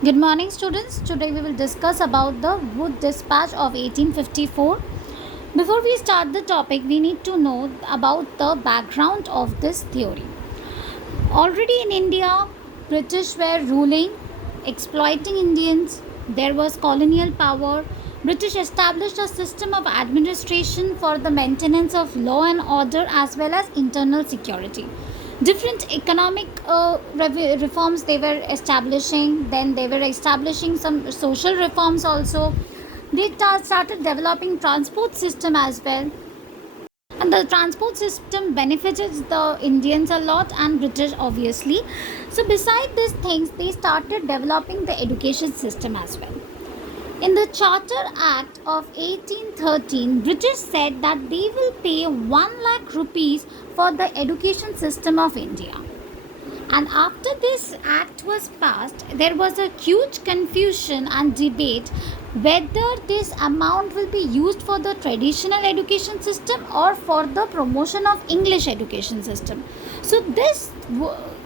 Good morning, students. Today we will discuss about the Wood Dispatch of 1854. Before we start the topic, we need to know about the background of this theory. Already in India, British were ruling, exploiting Indians. There was colonial power. British established a system of administration for the maintenance of law and order as well as internal security. Different economic reforms they were establishing. Then they were establishing some social reforms also. They started developing transport system as well, and the transport system benefited the Indians a lot and British obviously. So beside these things, they started developing the education system as well. In the Charter Act of 1813, British said that they will pay 1 lakh rupees for the education system of India. And after this act was passed, there was a huge confusion and debate whether this amount will be used for the traditional education system or for the promotion of English education system. So this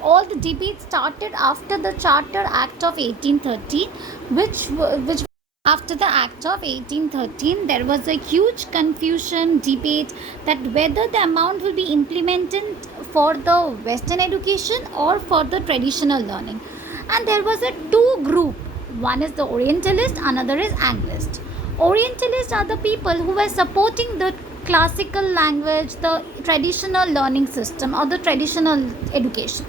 all the debate started after the Charter Act of 1813, which after the Act of 1813, there was a huge confusion debate that whether the amount will be implemented for the Western education or for the traditional learning. And there was a two group. One is the Orientalist, another is Anglist. Orientalists are the people who were supporting the classical language, the traditional learning system or the traditional education.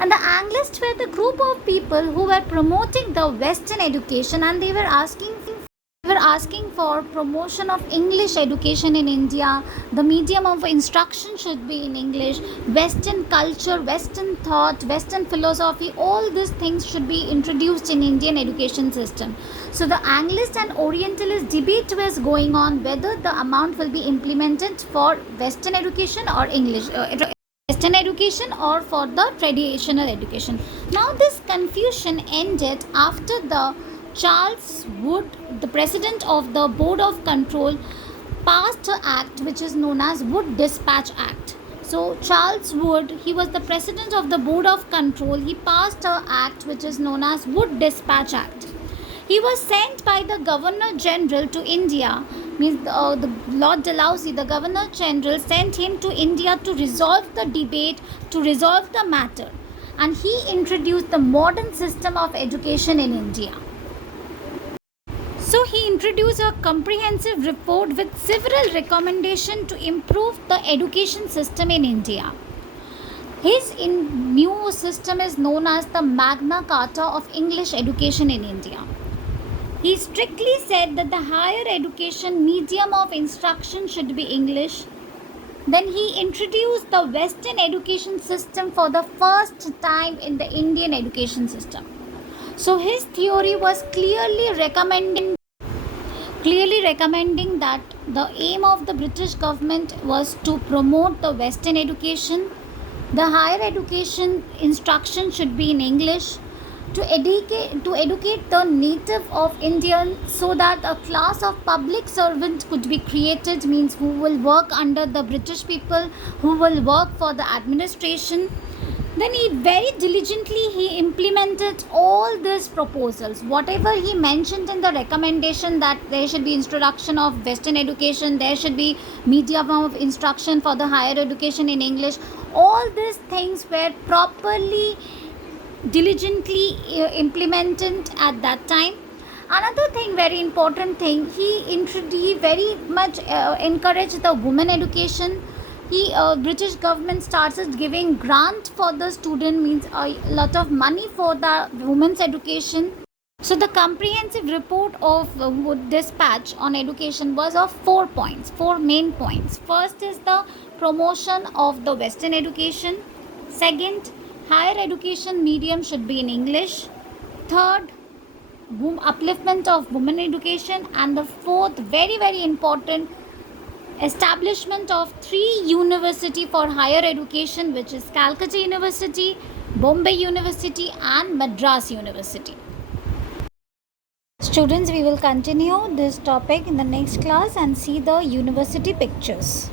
And the Anglists were the group of people who were promoting the Western education, and they were asking for promotion of English education in India. The medium of instruction should be in English. Western culture, Western thought, Western philosophy, all these things should be introduced in Indian education system. So the Anglist and Orientalist debate was going on whether the amount will be implemented for Western education or English. Western education or for the traditional education. Now this confusion ended after the Charles Wood, the president of the Board of Control, passed an act which is known as Wood Dispatch Act. So Charles Wood, he was the president of the Board of Control. He passed an act which is known as Wood Dispatch Act. He was sent by the Governor General to India, means the Lord Dalhousie, the Governor General, sent him to India to resolve the debate, to resolve the matter. And he introduced the modern system of education in India. So he introduced a comprehensive report with several recommendations to improve the education system in India. His new system is known as the Magna Carta of English education in India. He strictly said that the higher education medium of instruction should be English. Then he introduced the Western education system for the first time in the Indian education system. So his theory was clearly recommending that the aim of the British government was to promote the Western education. The higher education instruction should be in English. To educate the native of Indian, so that a class of public servants could be created, means who will work under the British people, who will work for the administration. Then he very diligently implemented all these proposals. Whatever he mentioned in the recommendation that there should be introduction of Western education, there should be medium of instruction for the higher education in English, all these things were properly diligently implemented at that time. Another thing, very important thing, he very much encouraged the women education. British government started giving grant for the student, means a lot of money for the women's education. So the comprehensive report of Wood Dispatch on education was of 4 points, 4 main points. First is the promotion of the Western education. Second, higher education medium should be in English. Third, upliftment of women education. And the fourth, very very important, establishment of 3 university for higher education, which is Calcutta University, Bombay University and Madras University. Students, we will continue this topic in the next class and see the university pictures.